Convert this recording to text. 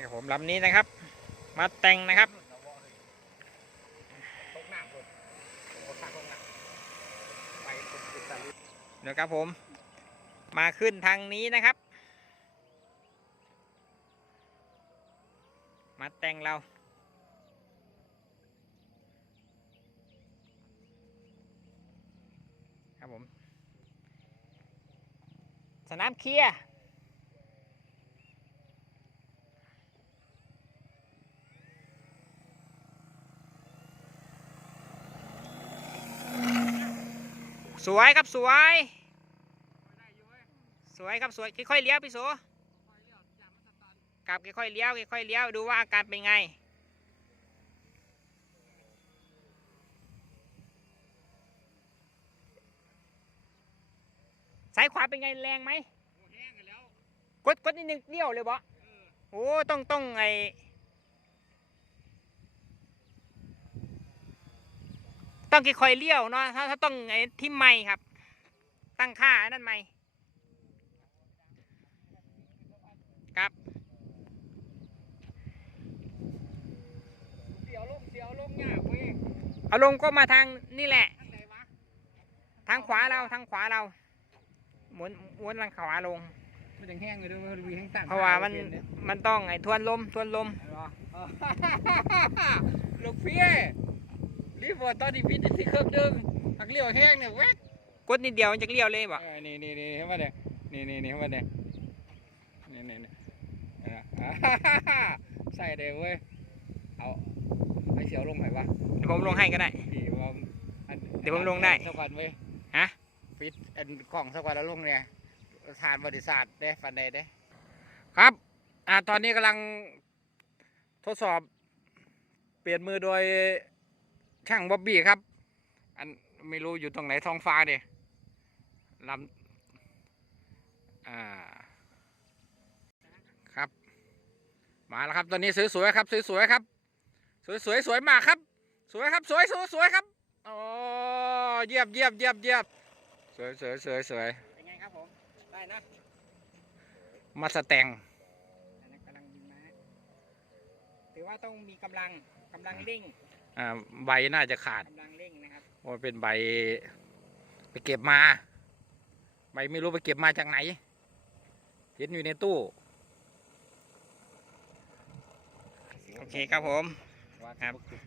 นี่ครับผมลำนี้นะครับ มาแต่งนะครับตกหนักเลยโอ้ข้างตกหนักไปตกติดตะลุเดี๋ยวครับผม มาขึ้นทางนี้นะครับ มาแต่งเราครับผม สนามเคลียร์ สวยครับสวย สวยครับสวยค่อยๆเลี้ยวพี่โสกลับค่อยๆเลี้ยวค่อยๆเลี้ยวดูว่าอาการเป็นไงสายขวาเป็นไงแรงไหมกดกดนิดนึงเลี้ยวเลยบ่โอ้ต้องต้องไอ ต้องค่อยๆเลี้ยวเนาะถ้าถ้าต้องไอ้ทิมไม่ครับ ตั้งค่าอันนั่นไม่ครับเสียวลงเสียวลงยากเว้ยเอาลงก็มาทางนี่แหละ ทางไหนวะทางขวาเราทางขวาเราหมุนหมุนทางขวาลง มันยังแห้งอยู่ด้วยมันมีแห้งต่างเพราะว่ามันมันต้องไอ้ทวนลมทวนลม ลูกเพี้ย รีบบอกตอนนี้พิษที่เครื่องดึงหักเลี้ยวแห้งเนี่ยแว๊กกดนิดเดียวมันจะเลี้ยวเลยบ่เออนี่นี่นี่เห็นป่ะเนี่ยนี่นี่นี่เห็นป่ะเนี่ยนี่นี่นี่อ่าใส่เด้เว้ยเอาไอ้เสียวลงไหนวะเดี๋ยวผมลงให้ก็ได้พี่ว่าอันเดี๋ยวผมลงได้สักวันเว้ยฮะฟิตอันกล่องสักวันแล้วลงเนี่ยทานบริษัทเด้ฟันใดเด้ครับอ่าตอนนี้กำลังทดสอบเปลี่ยนมือโดย ช่างบ๊อบบี้ครับ อันไม่รู้อยู่ตรงไหนท้องฟ้าเด้ลำอ่าครับ มาแล้วครับตอนนี้สวยๆครับสวยๆครับ สวยๆสวยมากครับ สวยครับสวยสวยสวยครับโอ้เยี่ยมเยี่ยมเยี่ยมเยี่ยมสวยสวยสวยสวยเป็นไงครับผมได้นะมาสแตงอันนั้นกำลังบินมาถือว่าต้องมีกำลังกำลังเร่งอ่า ใบน่าจะขาดกำลังเร่งนะครับโอ้ยเป็นใบไปเก็บมา ใบไม่รู้ไปเก็บมาจากไหน เห็นอยู่ในตู้ โอเคครับผมครับจุก